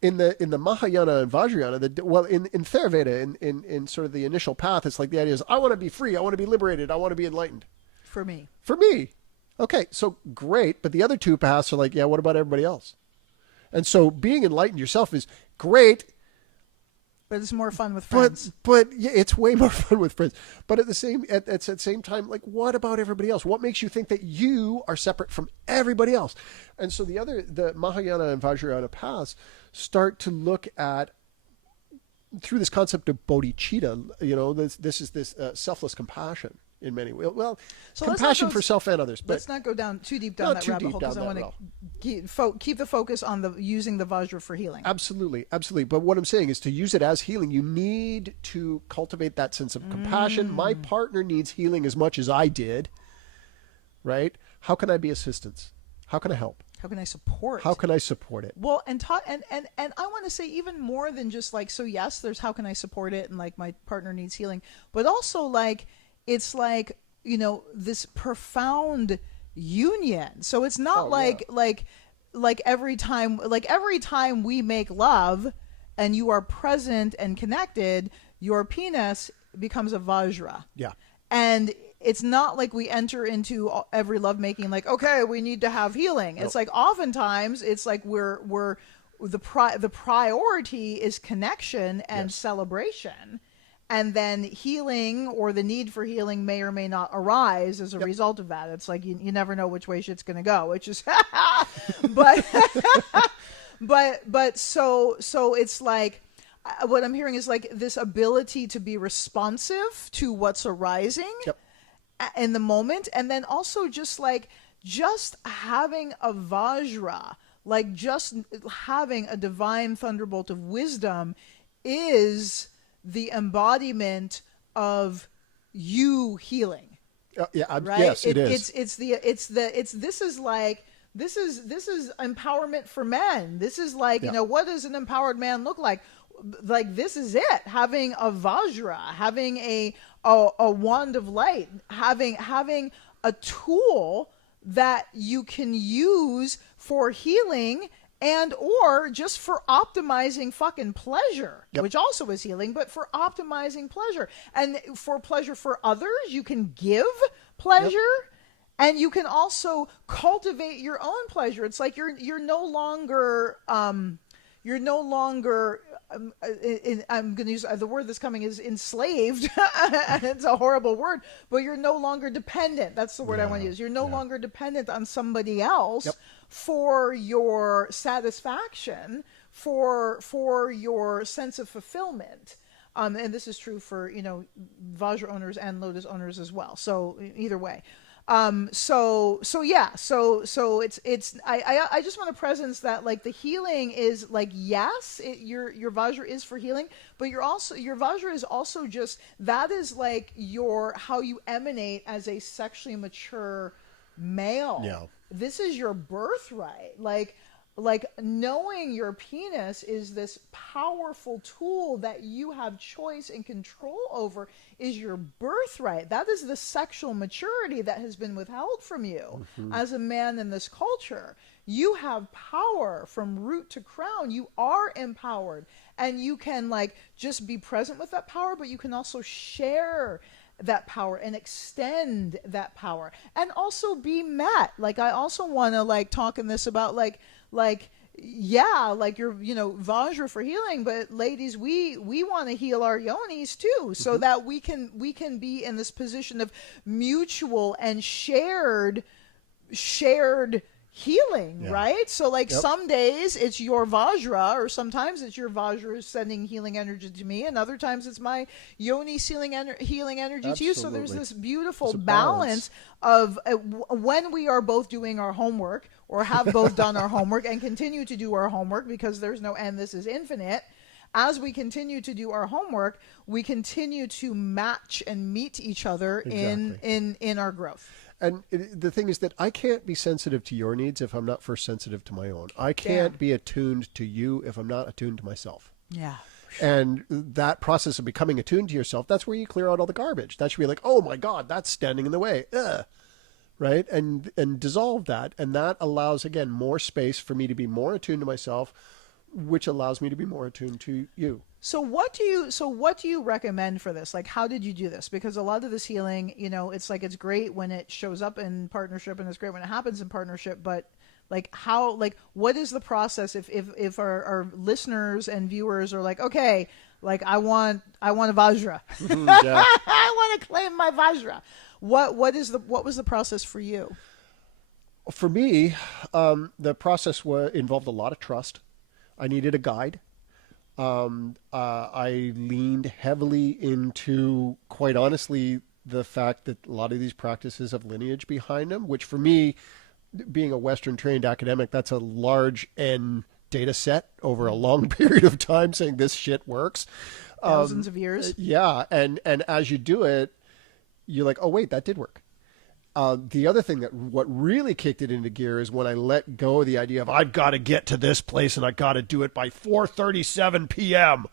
In the Mahayana and Vajrayana, in Theravada, in sort of the initial path, it's like the idea is, I want to be free, I want to be liberated, I want to be enlightened. For me. Okay, so great, but the other two paths are like, yeah, what about everybody else? And so being enlightened yourself is great, but it's more fun with friends. But yeah, it's way more fun with friends. But at the same time, like, what about everybody else? What makes you think that you are separate from everybody else? And so the Mahayana and Vajrayana paths start to look at, through this concept of bodhicitta, this is selfless compassion in many ways. Well, so compassion for self and others. But let's not go down too deep down that rabbit hole, because I want to keep the focus on using the Vajra for healing. Absolutely. But what I'm saying is, to use it as healing, you need to cultivate that sense of compassion. My partner needs healing as much as I did, right? How can I be assistance? How can I help? How can I support? How can I support it? Well, and I want to say even more than just like, so yes, there's how can I support it, and like my partner needs healing, but also like, it's like, this profound union. So it's not like every time we make love and you are present and connected, your penis becomes a Vajra. Yeah. And it's not like we enter into every lovemaking like, okay, we need to have healing. Nope. It's like oftentimes it's like we're the priority is connection and celebration. And then healing, or the need for healing, may or may not arise as a result of that. It's like you never know which way shit's going to go, which is, but so it's like, what I'm hearing is like this ability to be responsive to what's arising in the moment, and then also just having a Vajra, like just having a divine thunderbolt of wisdom, is the embodiment of you healing. Right? Yes, it is. This is empowerment for men. This is like, what does an empowered man look like? like this is it. Having a Vajra, having a wand of light, having a tool that you can use for healing and or just for optimizing fucking pleasure, which also is healing, but for optimizing pleasure. And for pleasure for others, you can give pleasure. And you can also cultivate your own pleasure. It's like you're no longer I'm going to use the word that's coming is enslaved. It's a horrible word, but you're no longer dependent. That's the word I want to use. You're no longer dependent on somebody else for your satisfaction, for your sense of fulfillment. And this is true for, Vajra owners and Lotus owners as well. So either way. So it's I just want to presence that like the healing is like, yes, your Vajra is for healing, but your Vajra is also just, that is like how you emanate as a sexually mature male. Yeah. This is your birthright. Like knowing your penis is this powerful tool that you have choice and control over is your birthright. That is the sexual maturity that has been withheld from you as a man in this culture. You have power from root to crown. You are empowered, and you can like just be present with that power, but you can also share that power and extend that power and also be met. Like I also want to like talk in this about like your Vajra for healing, but ladies, we want to heal our yonis too, so that we can be in this position of mutual and shared healing, right? So like some days it's your Vajra, or sometimes it's your Vajra sending healing energy to me, and other times it's my yoni healing energy to you. So there's this beautiful balance of when we are both doing our homework, or have both done our homework and continue to do our homework, because there's no end, this is infinite. As we continue to do our homework, we continue to match and meet each other in our growth. And the thing is that I can't be sensitive to your needs if I'm not first sensitive to my own. I can't be attuned to you if I'm not attuned to myself. Yeah. And that process of becoming attuned to yourself, that's where you clear out all the garbage. That should be like, oh my God, that's standing in the way. Right? And dissolve that. And that allows, again, more space for me to be more attuned to myself, which allows me to be more attuned to you. So what do you recommend for this? Like, how did you do this? Because a lot of this healing, it's like, it's great when it shows up in partnership, and it's great when it happens in partnership, but what is the process if our listeners and viewers are like, okay, like I want a Vajra. I want to claim my Vajra. What was the process for you? For me, the process involved a lot of trust. I needed a guide. I leaned heavily into, quite honestly, the fact that a lot of these practices have lineage behind them, which for me, being a Western trained academic, that's a large N data set over a long period of time saying this shit works. Thousands of years. Yeah. And as you do it, you're like, oh, wait, that did work. The other thing what really kicked it into gear is when I let go of the idea of I've got to get to this place and I got to do it by 4:37 p.m.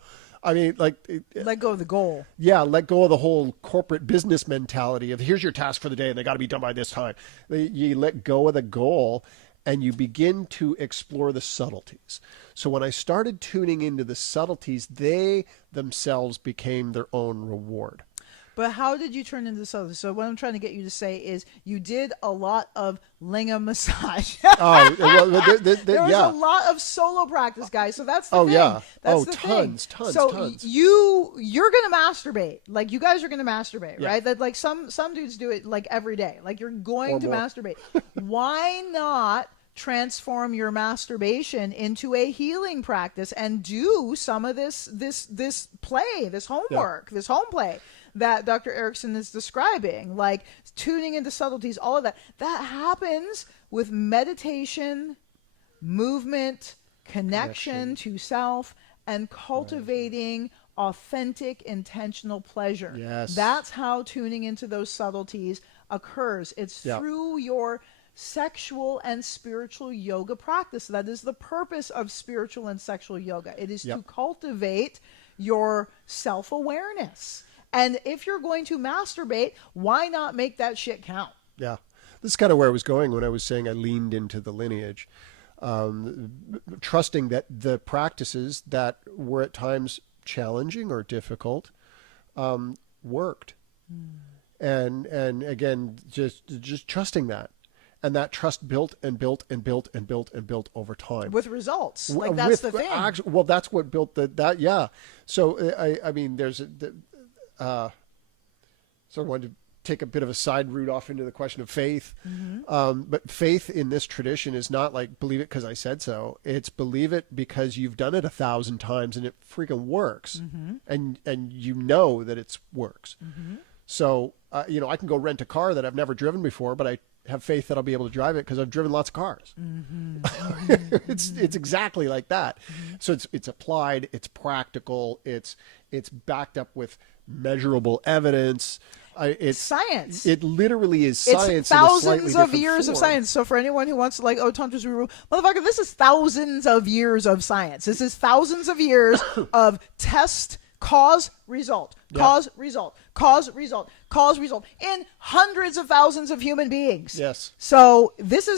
I mean, like, let go of the goal. Yeah, let go of the whole corporate business mentality of here's your task for the day and they got to be done by this time. You let go of the goal and you begin to explore the subtleties. So when I started tuning into the subtleties, they themselves became their own reward. But how did you turn into subtlety? So what I'm trying to get you to say is you did a lot of linga massage. There was a lot of solo practice, guys. So that's the thing. Yeah. That's the tons. So tons. you're gonna masturbate. Like, you guys are gonna masturbate, Yeah. right? That like some dudes do it like every day. Like, you're going to masturbate. Why not transform your masturbation into a healing practice and do some of this play, this homework, this home play that Dr. Erickson is describing, like tuning into subtleties, all of that happens with meditation, movement, connection to self, and cultivating authentic, intentional pleasure. Yes. That's how tuning into those subtleties occurs. It's through your sexual and spiritual yoga practice. That is the purpose of spiritual and sexual yoga. It is to cultivate your self-awareness. And if you're going to masturbate, why not make that shit count? Yeah. This is kind of where I was going when I was saying I leaned into the lineage. Trusting that the practices that were at times challenging or difficult worked. And again, just trusting that. And that trust built and built and built and built and built over time. With results. Like, that's the thing. Well, that's what built that, yeah. So, I mean, there's so I wanted to take a bit of a side route off into the question of faith. But faith in this tradition is not like believe it because I said so. It's believe it because you've done it 1,000 times and it freaking works. And you know that it works. So, you know, I can go rent a car that I've never driven before, but I have faith that I'll be able to drive it because I've driven lots of cars. It's exactly like that. So it's applied, it's practical, it's backed up with measurable evidence. It's science. It literally is science. It's thousands in a of years of science. So for anyone who wants to like, oh, Tantra's woo-woo, motherfucker, this is thousands of years of science. This is thousands of years of test, cause, result, cause, result, cause, result, cause, result in hundreds of thousands of human beings. Yes. So this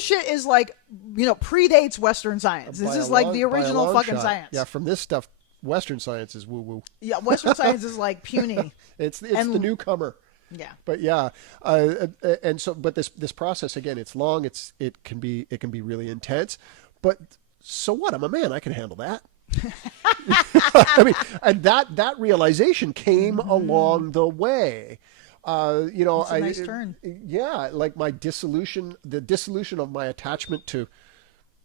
shit is like, you know, predates Western science. This is like the original fucking science. Yeah, from this stuff, Western science is woo-woo. Yeah, Western science is like puny. It's the newcomer. Yeah. But yeah, and so but this process again, it's long. It can be really intense. But so what? I'm a man. I can handle that. I mean, and that realization came along the way. You know, it's a nice turn. Yeah, like the dissolution of my attachment to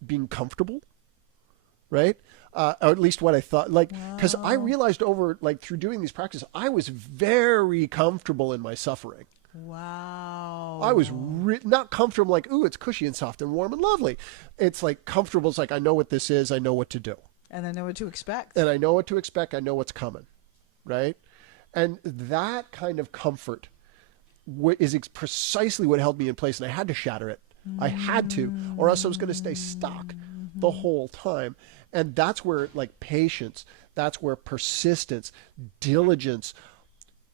being comfortable, right? Or at least what I thought, like, because I realized through doing these practices, I was very comfortable in my suffering. Wow. I was not comfortable like, ooh, it's cushy and soft and warm and lovely. It's like comfortable. It's like, I know what this is. I know what to do. And I know what to expect. And I know what to expect. I know what's coming. Right. And that kind of comfort is precisely what held me in place. And I had to shatter it. I had to, or else I was going to stay stuck the whole time. And that's where like patience, that's where persistence, diligence,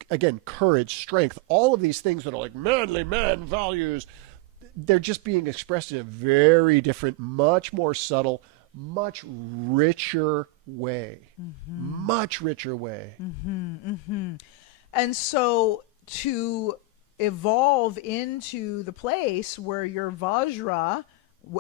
again, courage, strength, all of these things that are like manly man values, they're just being expressed in a very different, much more subtle, much richer way. Much richer way. And so to evolve into the place where your Vajra,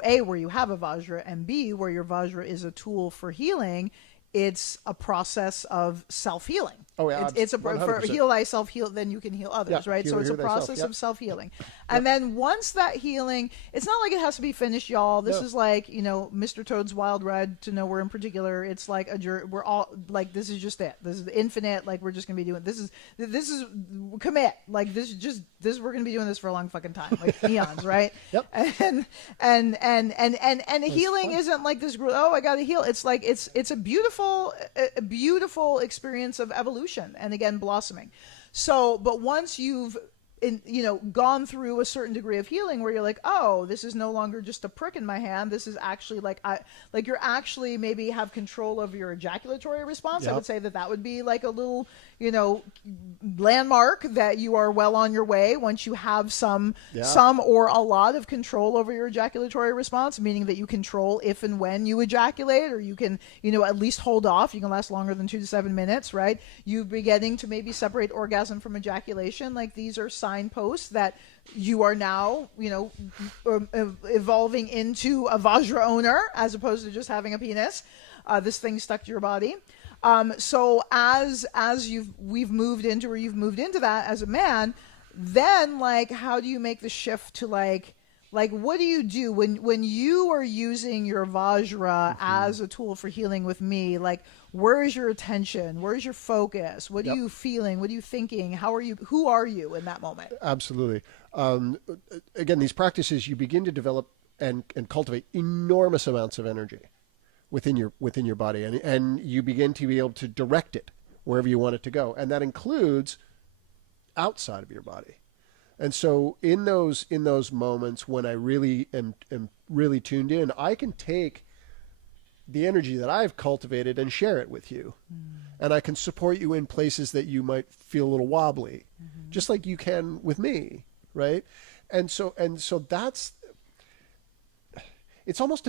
A, where you have a Vajra, and B, where your Vajra is a tool for healing, it's a process of self-healing. Oh, yeah. It's for heal thyself, heal, then you can heal others, right? So it's a process of self-healing. And then once that healing, it's not like it has to be finished, y'all. This is like, you know, Mr. Toad's Wild Ride to Nowhere in particular. It's like we're all like, this is just it. This is infinite. Like, we're just going to be doing, this is commit. Like, we're going to be doing this for a long fucking time, like eons, right? And healing isn't like this, oh, I got to heal. It's like, it's a beautiful experience of evolution and again blossoming. So but once you've gone through a certain degree of healing where you're like, oh, this is no longer just a prick in my hand, this is actually like you're actually maybe have control over your ejaculatory response. I would say that would be like a little landmark that you are well on your way once you have some or a lot of control over your ejaculatory response, meaning that you control if and when you ejaculate, or you can at least hold off. You can last longer than 2 to 7 minutes, right? You're beginning to maybe separate orgasm from ejaculation. Like, these are signposts that you are now evolving into a Vajra owner as opposed to just having a penis, this thing stuck to your body. So as we've moved into, or you've moved into that as a man, then like, how do you make the shift to like what do you do when you are using your Vajra as a tool for healing with me? Like, where is your attention? Where is your focus? What are you feeling? What are you thinking? Who are you in that moment? Absolutely. Again, these practices, you begin to develop and cultivate enormous amounts of energy within your body, and you begin to be able to direct it wherever you want it to go, and that includes outside of your body. And so in those moments when I really am really tuned in, I can take the energy that I've cultivated and share it with you. And I can support you in places that you might feel a little wobbly, just like you can with me, right? And so that's, it's almost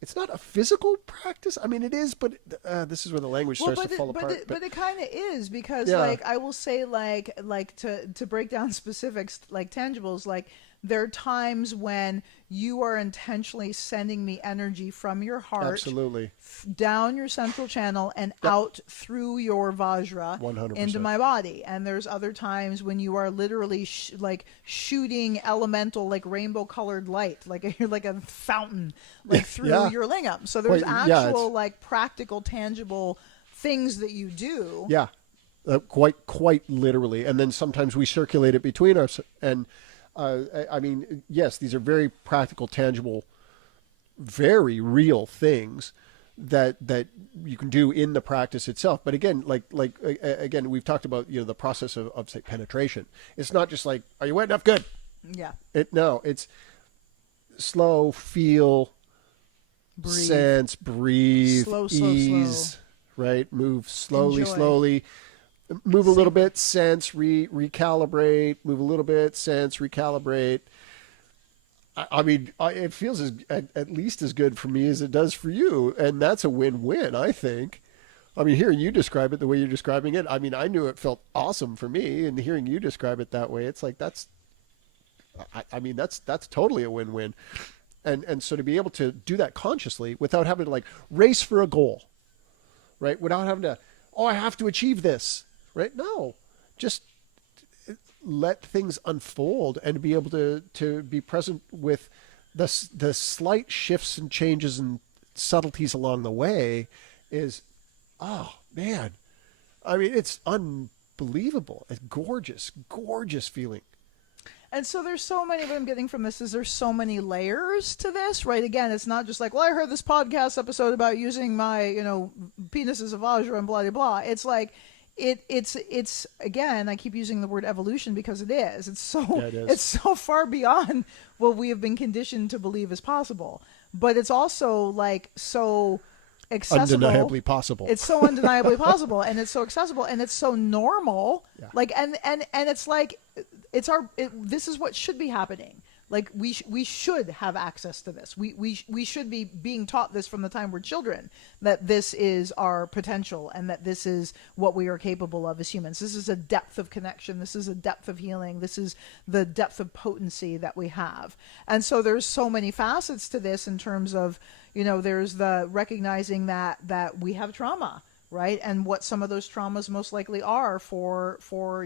it's not a physical practice. I mean, it is, but this is where the language starts to fall apart. But it kind of is, because Yeah. like I will say, like to break down specifics, like tangibles, like there are times when you are intentionally sending me energy from your heart Absolutely. down your central channel and out through your Vajra 100%. into my body. And there's other times when you are literally like shooting elemental, like rainbow colored light, like you're like a fountain, like through Yeah. your lingam. So there's Quite- yeah, actual it's- like practical, tangible things that you do. Yeah, quite literally. And then sometimes we circulate it between us. And I mean, yes, these are very practical, tangible, very real things that you can do in the practice itself. But again, again, we've talked about, the process of say penetration. It's not just like, are you wet enough? Good. Yeah. It's slow, feel, Breathe. sense, breathe, Slow, ease, right? Move slowly, Enjoy. slowly. Move a little bit, sense, recalibrate. Move a little bit, sense, recalibrate. I mean, it feels at least as good for me as it does for you, and that's a win-win, I think. I mean, hearing you describe it the way you're describing it, I mean, I knew it felt awesome for me, and hearing you describe it that way, it's like that's totally a win-win. And so to be able to do that consciously without having to like race for a goal, right? Without having to, I have to achieve this, right? No, just let things unfold and be able to be present with the slight shifts and changes and subtleties along the way is, oh man, I mean, it's unbelievable. It's gorgeous, gorgeous feeling. And so there's so many, what I'm getting from this is there's so many layers to this, right? Again, it's not just like, well, I heard this podcast episode about using my, penis as a Vajra and blah, blah, blah. It's like, it's again, I keep using the word evolution because it is. It's so far beyond what we have been conditioned to believe is possible. But it's also like so accessible. Undeniably possible. It's so undeniably possible, and it's so accessible, and it's so normal. Yeah. Like, and it's like, this is what should be happening. Like we should have access to this. We should be being taught this from the time we're children, that this is our potential and that this is what we are capable of as humans. This is a depth of connection. This is a depth of healing. This is the depth of potency that we have. And so there's so many facets to this in terms of, there's the recognizing that we have trauma, right? And what some of those traumas most likely are for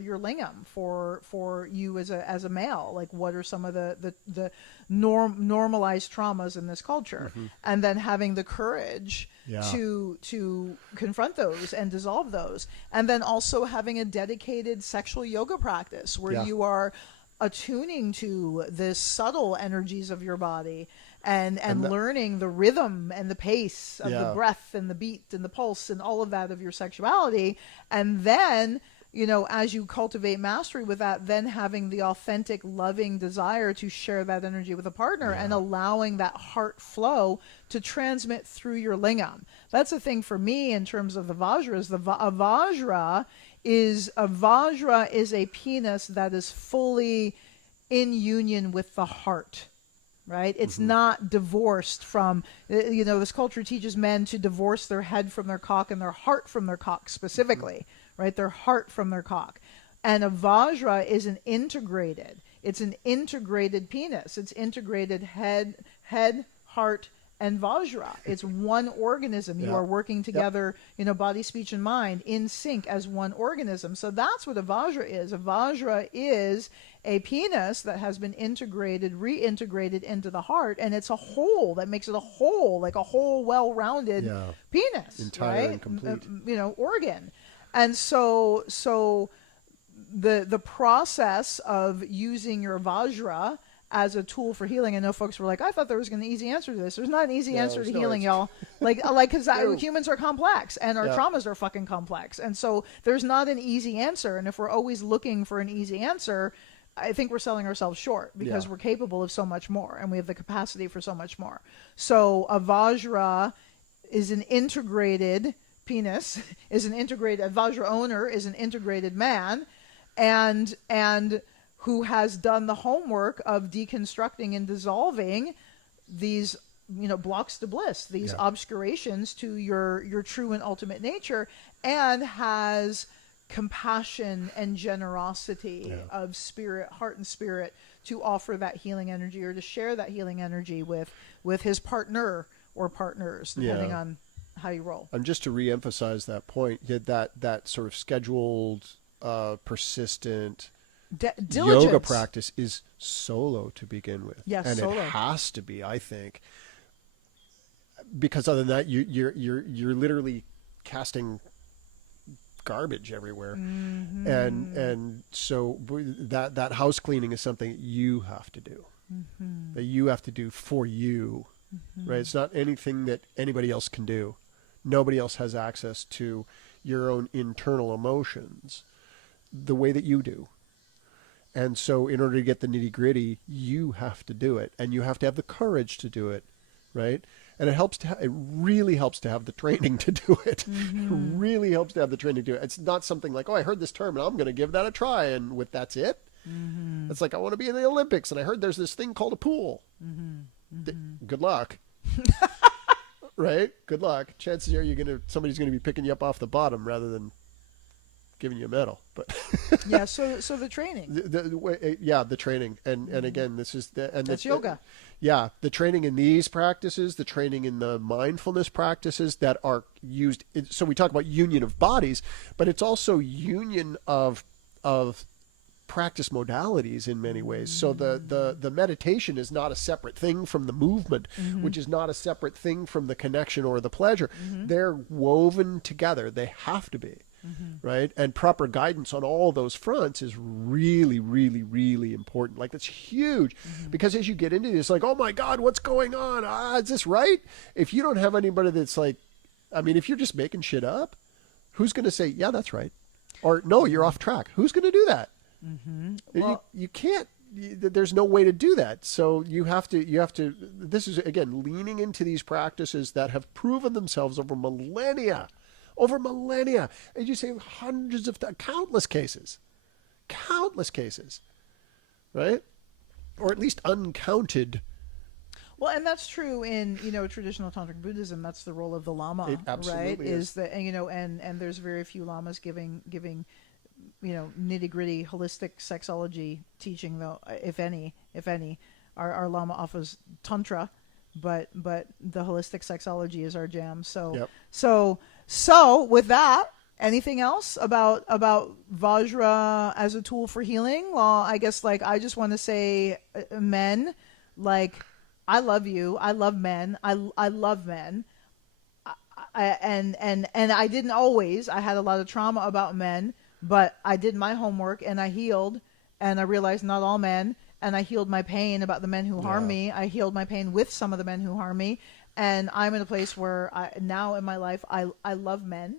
your lingam, for you as a male. Like, what are some of the normalized traumas in this culture? Mm-hmm. And then having the courage Yeah. to confront those and dissolve those. And then also having a dedicated sexual yoga practice where Yeah. you are attuning to the subtle energies of your body and learning the rhythm and the pace of the breath and the beat and the pulse and all of that of your sexuality. And then, as you cultivate mastery with that, then having the authentic, loving desire to share that energy with a partner and allowing that heart flow to transmit through your lingam. That's the thing for me in terms of the Vajras. A Vajra is a penis that is fully in union with the heart. Right? It's not divorced from, this culture teaches men to divorce their head from their cock and their heart from their cock specifically, right? Their heart from their cock. And a Vajra is it's an integrated penis. It's integrated head, heart, and Vajra. It's one organism. You are working together, body, speech, and mind in sync as one organism. So that's what a Vajra is. A Vajra is a penis that has been reintegrated into the heart, and it's a whole that makes it a whole, like a whole well-rounded penis, entire right? and complete, organ. And so the process of using your Vajra as a tool for healing. I know folks were like, I thought there was an easy answer to this. There's not an easy answer to healing, y'all. Because humans are complex and our traumas are fucking complex. And so there's not an easy answer. And if we're always looking for an easy answer, I think we're selling ourselves short because Yeah. we're capable of so much more and we have the capacity for so much more. So a Vajra is an integrated penis, is an integrated, a Vajra owner is an integrated man, and who has done the homework of deconstructing and dissolving these blocks to bliss, these Yeah. obscurations to your true and ultimate nature, and has compassion and generosity Yeah. of spirit, heart and spirit, to offer that healing energy or to share that healing energy with his partner or partners, depending Yeah. on how you roll. And just to reemphasize that point, that sort of scheduled, persistent Diligence. yoga practice is solo to begin with. Yes, and solo. it has to be, I think, because other than that, you're literally casting garbage everywhere, Mm-hmm. and so that house cleaning is something you have to do, Mm-hmm. that you have to do for you, right? It's not anything that anybody else can do. Nobody else has access to your own internal emotions the way that you do. And so in order to get the nitty gritty, you have to do it, and you have to have the courage to do it, right? And it really helps to have the training to do it. Mm-hmm. It really helps to have the training to do it. It's not something like, oh, I heard this term and I'm going to give that a try, and that's it. Mm-hmm. It's like, I want to be in the Olympics and I heard there's this thing called a pool. Mm-hmm. Good luck. Right? Good luck. Chances are somebody's going to be picking you up off the bottom rather than giving you a medal. But Yeah, so the training. the training, and again, this is That's yoga. Yeah, the training in these practices, the training in the mindfulness practices that are used. So we talk about union of bodies, but it's also union of practice modalities in many ways. So the meditation is not a separate thing from the movement, which is not a separate thing from the connection or the pleasure. They're woven together. They have to be. Right? And proper guidance on all those fronts is really, really, really important. Like, that's huge, because as you get into this, like, oh my God, what's going on? Is this right? If you don't have anybody that's like, I mean, if you're just making shit up, who's going to say, yeah, that's right? Or no, you're off track. Who's going to do that? Well, You can't. There's no way to do that. So you have to. This is, again, leaning into these practices that have proven themselves over millennia. And you say hundreds of countless cases, right? Or at least uncounted. Well, and that's true in traditional tantric Buddhism. That's the role of the lama, It absolutely right? is. That and there's very few lamas giving nitty gritty holistic sexology teaching, though, if any. Our lama offers tantra, but the holistic sexology is our jam. So Yep. so with that, anything else about Vajra as a tool for healing? Well, I guess I just want to say, men, I love you. I love men. I love men. And I didn't always. I had a lot of trauma about men, but I did my homework and I healed, and I realized not all men. And I healed my pain about the men who harm me. I healed my pain with some of the men who harm me. And I'm in a place where now in my life, I love men,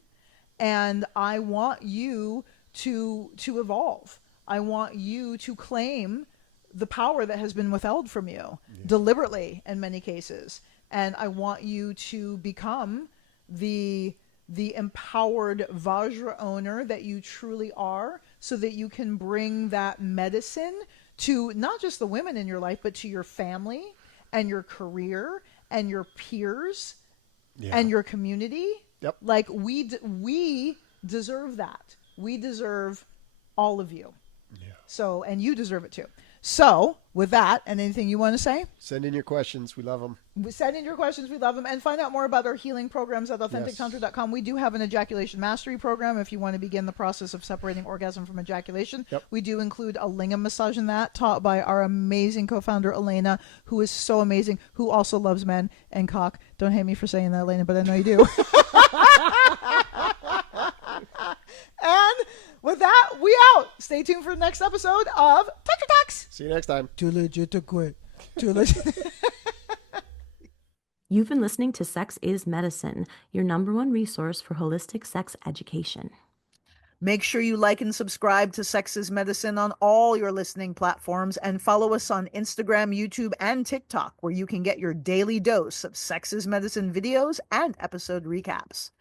and I want you to evolve. I want you to claim the power that has been withheld from you deliberately in many cases. And I want you to become the empowered Vajra owner that you truly are, so that you can bring that medicine to not just the women in your life, but to your family and your career and your peers and your community. Yep. We deserve that. We deserve all of you. Yeah. So, and you deserve it too. So, with that, and anything you want to say? Send in your questions. We love them. Send in your questions. We love them. And find out more about our healing programs at authentictantra.com. We do have an ejaculation mastery program if you want to begin the process of separating orgasm from ejaculation. Yep. We do include a lingam massage in that, taught by our amazing co-founder, Elena, who is so amazing, who also loves men and cock. Don't hate me for saying that, Elena, but I know you do. And with that, we out. Stay tuned for the next episode of Tantra Talks. See you next time. Too legit to quit. Too legit. You've been listening to Sex is Medicine, your #1 resource for holistic sex education. Make sure you like and subscribe to Sex is Medicine on all your listening platforms and follow us on Instagram, YouTube, and TikTok, where you can get your daily dose of Sex is Medicine videos and episode recaps.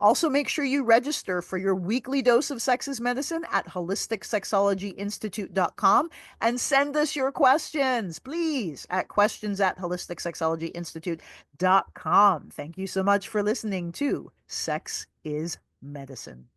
Also, make sure you register for your weekly dose of Sex is Medicine at holisticsexologyinstitute.com and send us your questions, please, at questions@holisticsexologyinstitute.com. Thank you so much for listening to Sex is Medicine.